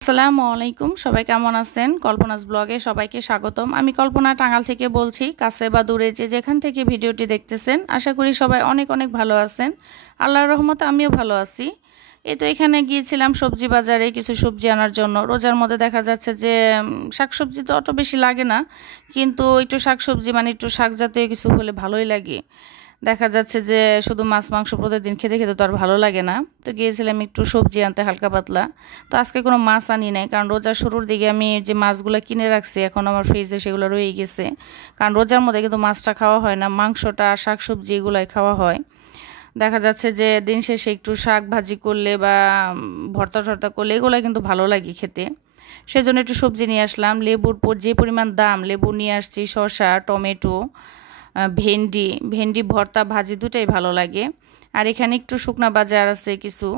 আসসালামু আলাইকুম, সবাই কেমন আছেন? কল্পনাস ব্লগে সবাইকে স্বাগতম। আমি কল্পনা টাঙ্গাল থেকে বলছি। কাছে বা দূরে যে যেখান থেকে ভিডিওটি দেখতেছেন, আশা করি সবাই অনেক অনেক ভালো আছেন। আল্লাহর রহমতে আমিও ভালো আছি। এই তো এখানে গিয়েছিলাম সবজি বাজারে কিছু সবজি আনার জন্য। রোজার মধ্যে দেখা যাচ্ছে যে শাকসবজি তো অত বেশি লাগে না, কিন্তু একটু শাকসবজি মানে একটু শাক জাতীয় কিছু হলে ভালোই লাগে। দেখা যাচ্ছে যে শুধু মাছ মাংস প্রতিদিন খেতে খেতে তো আর ভালো লাগে না। তো গিয়েছিলাম একটু সবজি আনতে হালকা পাতলা। তো আজকে কোনো মাছ আনি নাই, কারণ রোজার শুরুর দিকে আমি যে মাছগুলো কিনে রাখছি এখন আমার ফ্রিজে সেগুলো রয়ে গেছে। কারণ রোজার মধ্যে কিন্তু মাছটা খাওয়া হয় না, মাংসটা শাক সবজি এগুলাই খাওয়া হয়। দেখা যাচ্ছে যে দিন শেষে একটু শাক ভাজি করলে বা ভর্তা টর্তা করলে এগুলো কিন্তু ভালো লাগে খেতে। সেজন্য একটু সবজি নিয়ে আসলাম। লেবুর যে পরিমাণ দাম, লেবু নিয়ে আসছি, শসা, টমেটো, ভেন্ডি ভেন্ডি ভর্তা ভাজি দুটাই ভালো লাগে। আর এখানে একটু শুকনা বাজার আছে কিছু।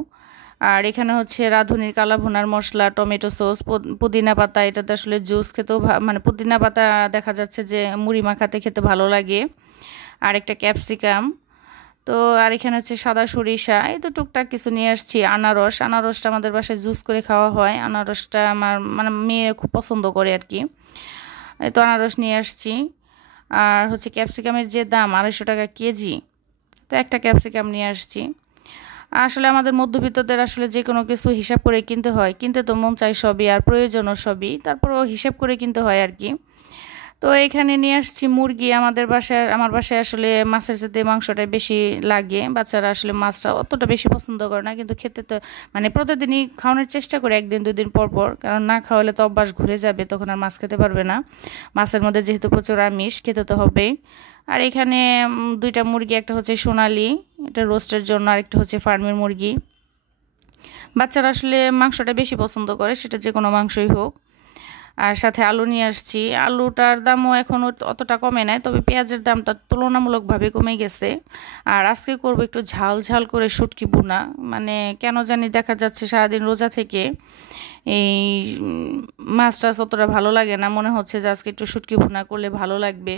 আর এখানে হচ্ছে রাঁধুনির কালা ভুনার মশলা, টমেটো সস, পুদিনা পাতা, এটাতে আসলে জুস খেতেও মানে পুদিনা পাতা দেখা যাচ্ছে যে মুড়ি মাখাতে খেতে ভালো লাগে। আর একটা ক্যাপসিকাম। তো আর এখানে হচ্ছে সাদা সরিষা, এই তো টুকটাক কিছু নিয়ে আসছি। আনারসটা আমাদের বাসায় জুস করে খাওয়া হয়। আনারসটা আমার মানে মেয়ে খুব পছন্দ করে আর কি। এই তো আনারস নিয়ে আসছি। আর হচ্ছে ক্যাপসিকামের যে দাম 250 টাকা কেজি, তো একটা ক্যাপসিকাম নিয়ে আসছি। আসলে আমাদের মধ্যবিত্তদের আসলে যে কোনো কিছু হিসাব করে কিনতে হয়, কিনতে তো মন চাই সবই আর প্রয়োজনও সবই, তারপরও হিসাব করে কিনতে হয় আর কি। তো এখানে নিয়ে আসছি মুরগি। আমার বাসায় আসলে মাছের সাথে মাংসটাই বেশি লাগে। বাচ্চারা আসলে মাছটা অতটা বেশি পছন্দ করে না, কিন্তু খেতে তো মানে প্রতিদিনই খাওয়ানোর চেষ্টা করে, একদিন দুদিন পর পর, কারণ না খাওয়ালে তো অভ্যাস ঘুরে যাবে, তখন আর মাছ খেতে পারবে না। মাছের মধ্যে যেহেতু প্রচুর আমিষ, খেতে তো হবেই। আর এখানে দুইটা মুরগি, একটা হচ্ছে সোনালি, এটা রোস্টের জন্য, আর একটা হচ্ছে ফার্মের মুরগি। বাচ্চারা আসলে মাংসটা বেশি পছন্দ করে, সেটা যে কোনো মাংসই হোক। আর সাথে আলু নিয়ে আসছি। আলুটার দামও এখন অতটা কমে নাই, তবে পেঁয়াজের দামটা তুলনামূলকভাবে কমে গেছে। আর আজকে করব একটু ঝাল ঝাল করে শুটকি ভুনা। মানে কেন জানি দেখা যাচ্ছে সারাদিন রোজা থেকে এই মাছ টাছ অতটা ভালো লাগে না, মনে হচ্ছে যে আজকে একটু শুটকি ভুনা করলে ভালো লাগবে।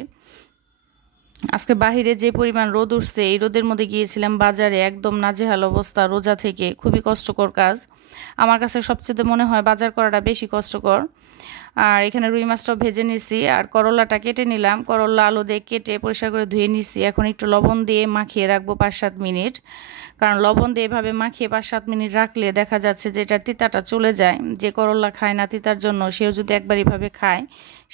আজকে বাহিরে যে পরিমাণ রোদ উঠছে, এই রোদের মধ্যে গিয়েছিলাম বাজারে, একদম নাজেহাল অবস্থা রোজা থেকে, খুবই কষ্টকর কাজ। আমার কাছে সবচেয়ে মনে হয় বাজার করাটা বেশি কষ্টকর। আর এখানে রুই মাছটাও ভেজে নিছি, আর করলাটা কেটে নিলাম। করলা আলু দিয়ে কেটে পরিষ্কার করে ধুয়ে নিছি। এখন একটু লবণ দিয়ে মাখিয়ে রাখবো 5-7 মিনিট, কারণ লবণ দিয়ে এভাবে মাখিয়ে 5-7 মিনিট রাখলে দেখা যাচ্ছে যে এটার তিতাটা চলে যায়। যে করলা খায় না তিতার জন্য, সেও যদি একবার এভাবে খায়,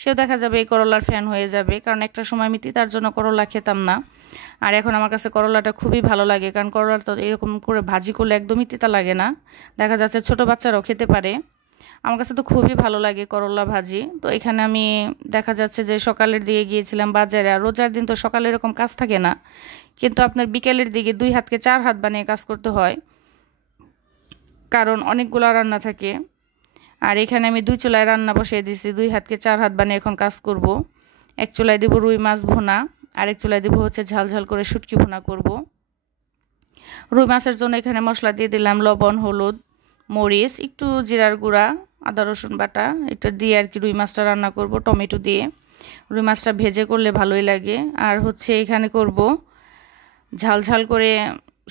সেও দেখা যাবে এই করলার ফ্যান হয়ে যাবে। কারণ একটা সময় আমি তিতার জন্য করলা খেতাম না, আর এখন আমার কাছে করলাটা খুবই ভালো লাগে, কারণ করলা তো এরকম করে ভাজি করলে একদমই তিতা লাগে না। দেখা যাচ্ছে ছোট বাচ্চারাও খেতে পারে। আমার কাছে তো খুবই ভালো লাগে করলা ভাজি। তো এখানে আমি দেখা যাচ্ছে যে সকালের দিকে গিয়েছিলাম বাজারে। আর রোজার দিন তো সকালে এরকম কাজ থাকে না, কিন্তু আপনার বিকেলের দিকে 2 হাতকে 4 হাত বানিয়ে কাজ করতে হয়, কারণ অনেকগুলো রান্না থাকে। আর এখানে আমি 2 চুলায় রান্না বসিয়ে দিয়েছি, 2 হাতকে 4 হাত বানিয়ে এখন কাজ করব। এক চুলায় দেবো রুই মাছ ভুনা, আরেক চুলায় দেবো হচ্ছে ঝাল ঝাল করে শুটকি ভুনা করব। রুই মাছের জন্য এখানে মশলা দিয়ে দিলাম লবণ, হলুদ, মরিচ, একটু জিরার গুঁড়া, আদা রসুন বাটা, এটা দিয়ে আর কি রুই মাছটা রান্না করব টমেটো দিয়ে। রুই মাছটা ভেজে করলে ভালোই লাগে। আর হচ্ছে এখানে করব ঝাল ঝাল করে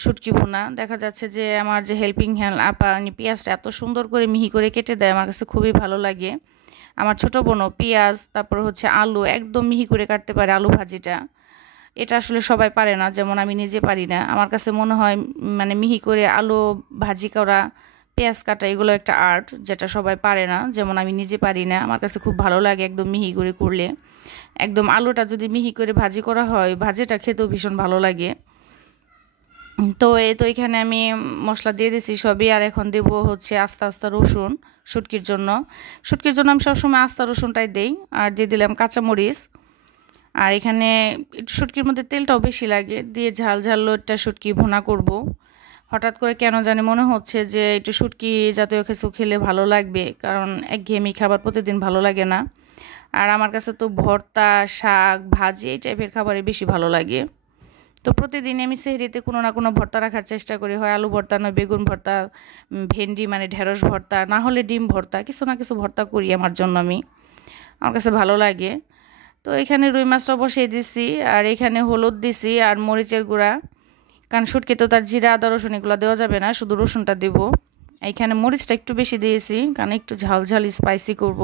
শুটকি ভুনা। দেখা যাচ্ছে যে আমার যে হেল্পিং হ্যান্ড আপা, পেঁয়াজটা এত সুন্দর করে মিহি করে কেটে দেয়, আমার কাছে খুবই ভালো লাগে। আমার ছোটো বোনও পেঁয়াজ তারপর হচ্ছে আলু একদম মিহি করে কাটতে পারে। আলু ভাজিটা এটা আসলে সবাই পারে না, যেমন আমি নিজে পারি না। আমার কাছে মনে হয় মানে মিহি করে আলু ভাজি করা, পেঁয়াজ কাটা, এগুলো একটা আর্ট, যেটা সবাই পারে না, যেমন আমি নিজে পারি না। আমার কাছে খুব ভালো লাগে একদম মিহি করে করলে। একদম আলুটা যদি মিহি করে ভাজি করা হয়, ভাজিটা খেতেও ভীষণ ভালো লাগে। তো এই তো এখানে আমি মশলা দিয়ে দিয়েছি সবই। আর এখন দেবো হচ্ছে আস্তে আস্তে রসুন। শুটকির জন্য আমি সবসময় আস্তা রসুনটাই দেই। আর দিয়ে দিলাম কাঁচামরিচ। আর এখানে একটু শুটকির মধ্যে তেলটাও বেশি লাগে, দিয়ে ঝাল ঝাল একটা শুটকি ভুনা করব। হঠাৎ করে কেন জানি মনে হচ্ছে যে একটু শুটকি জাতীয় কিছু খেলে ভালো লাগবে, কারণ একঘেয়েমি খাবার প্রতিদিন ভালো লাগে না। আর আমার কাছে তো ভর্তা, শাক, ভাজি এই টাইপের খাবারই বেশি ভালো লাগে। তো প্রতিদিন আমি সেহরিতে কোনো না কোনো ভর্তা রাখার চেষ্টা করি, হয় আলু ভর্তা, নয় বেগুন ভর্তা, ভেন্ডি মানে ঢেঁড়স ভর্তা, না হলে ডিম ভর্তা, কিছু না কিছু ভর্তা করি আমার জন্য আমি। আমার কাছে ভালো লাগে। তো এখানে রুই মাছটা বসিয়ে দিছি, আর এখানে হলুদ দিছি আর মরিচের গুঁড়া, কারণ শুটকি তো তার জিরা আদা রসুন এগুলো দেওয়া যাবে না, শুধু রসুনটা দেব। এইখানে মরিচটা একটু বেশি দিয়েছি কারণ একটু ঝাল ঝাল স্পাইসি করব।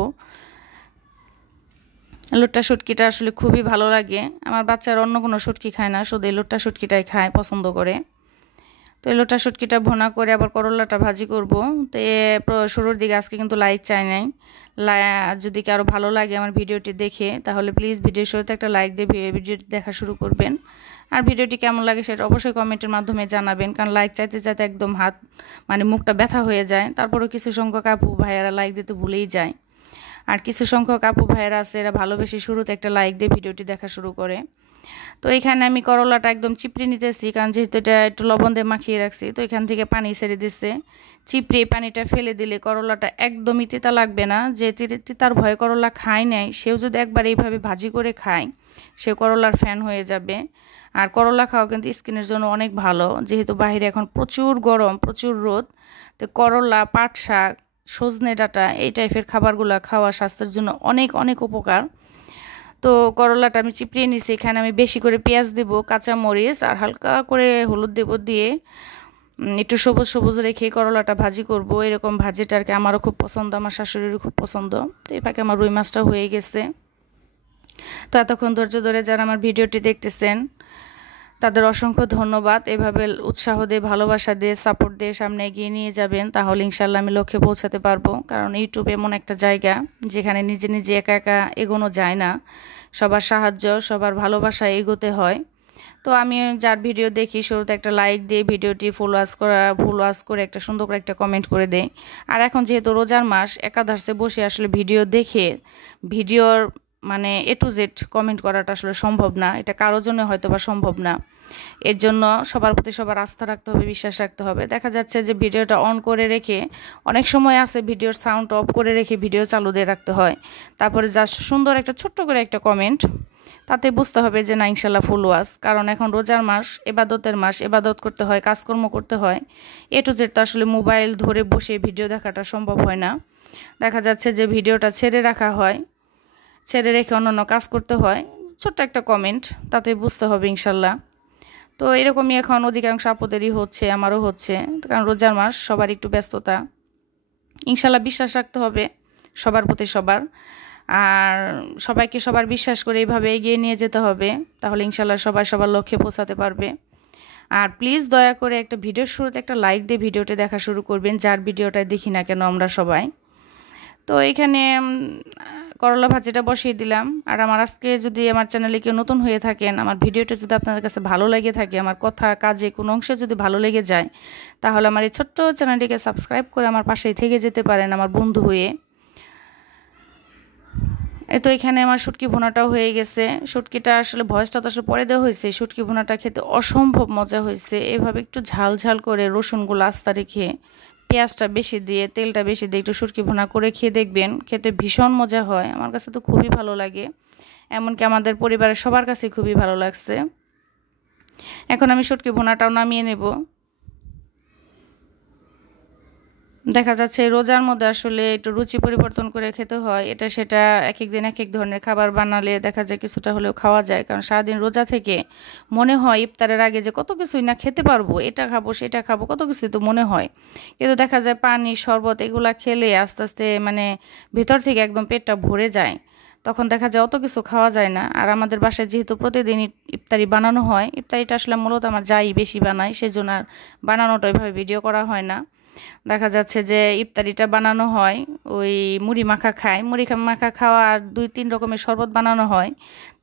লোট্টা শুটকিটা আসলে খুবই ভালো লাগে। আমার বাচ্চারা অন্য কোনো শুটকি খায় না, শুধু এই লোট্টা শুটকিটাই খায়, পছন্দ করে। তো এই লোট্টা শুটকিটা ভুনা করে আবার করলাটা ভাজি করব। তো শুরুর দিকে আজকে কিন্তু লাইক চাই নাই। যদি কারো ভালো লাগে আমার ভিডিওটি দেখে তাহলে প্লিজ ভিডিওর শুরুতে একটা লাইক দিয়ে ভিডিওটি দেখা শুরু করবেন। আর ভিডিওটি কেমন লাগে সেটা অবশ্যই কমেন্টের মাধ্যমে জানাবেন, কারণ লাইক চাইতে চাইতে একদম হাত মানে মুখটা ব্যথা হয়ে যায়। তারপরেও কিছু সংখ্যক আপু ভাইয়ারা লাইক দিতে ভুলেই যায়। আর কিছু সংখ্যক আপু ভাইয়েরা আছে এরা ভালোবেসে শুরুতে একটা লাইক দিয়ে ভিডিওটি দেখা শুরু করে। তো এখানে আমি করলাটা একদম চিপড়ে নিতেছি, কারণ যেহেতু এটা একটু লবণ দিয়ে মাখিয়ে রাখছি, তো এখান থেকে পানি ছেড়ে দিচ্ছে। চিপড়ে পানিটা ফেলে দিলে করলাটা একদমই তিতা লাগবে না। যে তিতার ভয়ে করলা খায় নাই সেও যদি একবার এইভাবে ভাজি করে খায় সে করলার ফ্যান হয়ে যাবে। আর করলা খাওয়া কিন্তু স্কিনের জন্য অনেক ভালো, যেহেতু বাইরে এখন প্রচুর গরম, প্রচুর রোদ। তো করলা, পাট শাক, সজনে ডাঁটা এই টাইপের খাবারগুলো খাওয়া স্বাস্থ্যের জন্য অনেক অনেক উপকার। তো করলাটা আমি চিপড়িয়ে নিছি। এখানে আমি বেশি করে পেঁয়াজ দেব, কাঁচা মরিচ আর হালকা করে হলুদ দেব, দিয়ে একটু সবুজ সবুজ রেখে করলাটা ভাজি করব। এরকম ভাজিটা আর কি আমারও খুব পছন্দ, আমার শাশুড়িরও খুব পছন্দ। তো এই ফাঁকে আমার রুই মাছটা হয়ে গেছে। তো এতক্ষণ ধৈর্য ধরে যারা আমার ভিডিওটি দেখতেছেন তাদের অসংখ্য ধন্যবাদ। এভাবে উৎসাহ দিয়ে, ভালোবাসা দিয়ে, সাপোর্ট দিয়ে সামনে এগিয়ে নিয়ে যাবেন, তাহলে ইনশাল্লাহ আমি লক্ষ্যে পৌঁছাতে পারবো। কারণ ইউটিউব এমন একটা জায়গা যেখানে নিজে নিজে একা একা এগোনো যায় না, সবার সাহায্য, সবার ভালোবাসা এগোতে হয়। তো আমি যার ভিডিও দেখি শুরুতে একটা লাইক দিয়ে ভিডিওটি ফুল ওয়াচ করে একটা সুন্দর করে একটা কমেন্ট করে দেয়। আর এখন যেহেতু রোজার মাস, একাধারে বসে আসলে ভিডিও দেখে ভিডিওর মানে A to Z কমেন্ট করাটা আসলে সম্ভব না, এটা কারোর জন্য হয়তো বা সম্ভব না। এর জন্য সবার প্রতি সবার আস্থা রাখতে হবে, বিশ্বাস রাখতে হবে। দেখা যাচ্ছে যে ভিডিওটা অন করে রেখে, অনেক সময় আছে ভিডিওর সাউন্ড অফ করে রেখে ভিডিও চালু দিয়ে রাখতে হয়, তারপরে জাস্ট সুন্দর একটা ছোট্ট করে একটা কমেন্ট, তাতে বুঝতে হবে যে না ইনশাল্লাহ ফুল ওয়াচ। কারণ এখন রোজার মাস, এবাদতের মাস, এবাদত করতে হয়, কাজকর্ম করতে হয়। A to Z তো আসলে মোবাইল ধরে বসে ভিডিও দেখাটা সম্ভব হয় না। দেখা যাচ্ছে যে ভিডিওটা ছেড়ে রাখা হয়, ছেড়ে রেখে অন্যান্য কাজ করতে হয়। ছোট্ট একটা কমেন্ট, তাতে বুঝতে হবে ইনশাল্লাহ। তো এরকমই এখন অধিকাংশ আপুদেরই হচ্ছে, আমারও হচ্ছে, কারণ রোজার মাস, সবার একটু ব্যস্ততা। ইনশাল্লাহ বিশ্বাস রাখতে হবে সবার প্রতি সবার, আর সবাইকে সবার বিশ্বাস করে এইভাবে এগিয়ে নিয়ে যেতে হবে, তাহলে ইনশাল্লাহ সবাই সবার লক্ষ্যে পৌঁছাতে পারবে। আর প্লিজ দয়া করে একটা ভিডিওর শুরুতে একটা লাইক দিয়ে ভিডিওটি দেখা শুরু করবেন, যার ভিডিওটা দেখি না কেন আমরা সবাই। তো এখানে করলা ভাজিটা বসিয়ে দিলাম। আর আমার আজকে যদি আমার চ্যানেলে কেউ নতুন হয়ে থাকেন, আমার ভিডিওটা যদি আপনাদের কাছে ভালো লেগে থাকে, আমার কথা কাজে কোনো অংশে যদি ভালো লেগে যায়, তাহলে আমার এই ছোট্ট চ্যানেলটিকে সাবস্ক্রাইব করে আমার পাশেই থেকে যেতে পারেন আমার বন্ধু হয়ে। তো এখানে আমার শুটকি ভুনাটাও হয়ে গেছে। শুটকিটা আসলে ভয়েসটা তো আসলে পরে দেওয়া হয়েছে। শুটকি ভুনাটা খেতে অসম্ভব মজা হয়েছে। এভাবে একটু ঝাল ঝাল করে রসুনগুলো আস্তা রেখে, পেঁয়াজটা বেশি দিয়ে, তেলটা বেশি দিয়ে একটু শুটকি ভুনা করে খেয়ে দেখবেন, খেতে ভীষণ মজা হয়। আমার কাছে তো খুবই ভালো লাগে, এমনকি আমাদের পরিবারের সবার কাছে খুবই ভালো লাগছে। এখন আমি শুটকি ভুনাটাও নামিয়ে নেব। দেখা যাচ্ছে রোজার মধ্যে আসলে একটু রুচি পরিবর্তন করে খেতে হয়, এটা সেটা এক এক দিন এক এক ধরনের খাবার বানালে দেখা যায় কিছুটা হলেও খাওয়া যায়। কারণ সারাদিন রোজা থেকে মনে হয় ইফতারের আগে যে কত কিছুই না খেতে পারবো, এটা খাবো সেটা খাবো, কত কিছুই তো মনে হয়। কিন্তু দেখা যায় পানি, শরবত এগুলা খেলে আস্তে আস্তে মানে ভিতর থেকে একদম পেটটা ভরে যায়, তখন দেখা যায় অত কিছু খাওয়া যায় না। আর আমাদের বাসায় যেহেতু প্রতিদিন ইফতারি বানানো হয়, ইফতারিটা আসলে মূলত আমার যাই বেশি বানাই, সেজন্য আর বানানোটা ওইভাবে ভিডিও করা হয় না। দেখা যাচ্ছে যে ইফতারিটা বানানো হয়, ওই মুড়ি মাখা খায়, মুড়ি মাখা খাওয়া আর 2-3 রকমের শরবত বানানো হয়।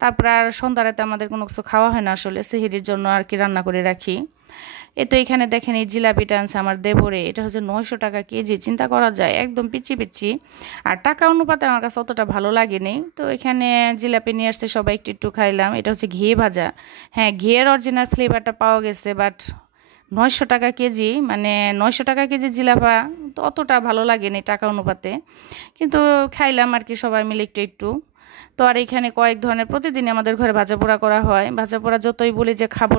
তারপর আর সন্ধ্যা রাতে আমাদের কোনো কিছু খাওয়া হয় না, আসলে সেহরির জন্য আর কি রান্না করে রাখি। তো এখানে দেখেন এই জিলাপিটা আনছে আমার দেবরে, এটা হচ্ছে 900 টাকা কেজি। চিন্তা করা যায়, একদম পিচি পিচি। আর টাকা অনুপাতে আমার কাছে অতটা ভালো লাগেনি। তো এখানে জিলাপি নিয়ে আসছে, সবাই একটু একটু খাইলাম। এটা হচ্ছে ঘি ভাজা। হ্যাঁ, ঘিয়ের অরিজিনাল ফ্লেভারটা পাওয়া গেছে, বাট 900 টাকা কেজি, মানে 900 টাকা কেজি জিলাপা তো অতটা ভালো লাগেনি টাকা অনুপাতে, কিন্তু খাইলাম আর কি সবাই মিলে একটু একটু। তো আর এখানে কয়েক ধরনের প্রতিদিন আমাদের ঘরে ভাজাপোড়া করা হয়। ভাজাপোড়া যতই বলি যে খাবো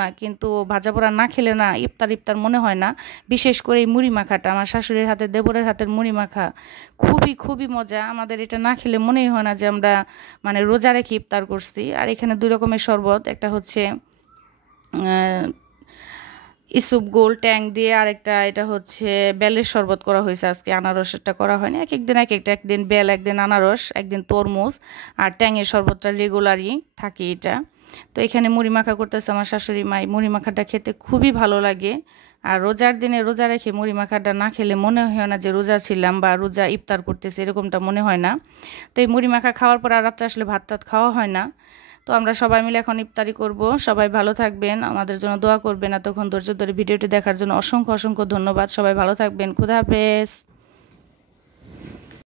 না, কিন্তু ভাজাপোড়া না খেলে না ইফতার ইফতার মনে হয় না। বিশেষ করে এই মুড়ি মাখাটা, আমার শাশুড়ির হাতে, দেবরের হাতের মুড়ি মাখা খুবই খুবই মজা। আমাদের এটা না খেলে মনেই হয় না যে আমরা মানে রোজা রেখে ইফতার করছি। আর এখানে 2 রকমের শরবত, একটা হচ্ছে ইসুপ গোল ট্যাং দিয়ে, আরেকটা এটা হচ্ছে বেলের শরবত করা হয়েছে আজকে, আনারসেরটা করা হয়নি। এক একদিন এক একটা, একদিন বেল, একদিন আনারস, একদিন তরমুজ, আর ট্যাংয়ের শরবতটা রেগুলারই থাকে এটা। তো এখানে মুড়ি মাখা করতেছে আমার শাশুড়ি মা। মুড়ি মাখাটা খেতে খুবই ভালো লাগে। আর রোজার দিনে রোজা রেখে মুড়ি মাখাটা না খেলে মনে হয় না যে রোজা ছিলাম বা রোজা ইফতার করতেছি, এরকমটা মনে হয় না। তো এই মুড়ি মাখা খাওয়ার পর আর রাত্রে আসলে ভাত টাত খাওয়া হয় না। তো আমরা সবাই মিলে এখন ইফতারি করব। সবাই ভালো থাকবেন, আমাদের জন্য দোয়া করবেন। এতক্ষণ ধৈর্য ধরে ভিডিওটি দেখার জন্য অসংখ্য অসংখ্য ধন্যবাদ। সবাই ভালো থাকবেন। খুদা হাফেজ।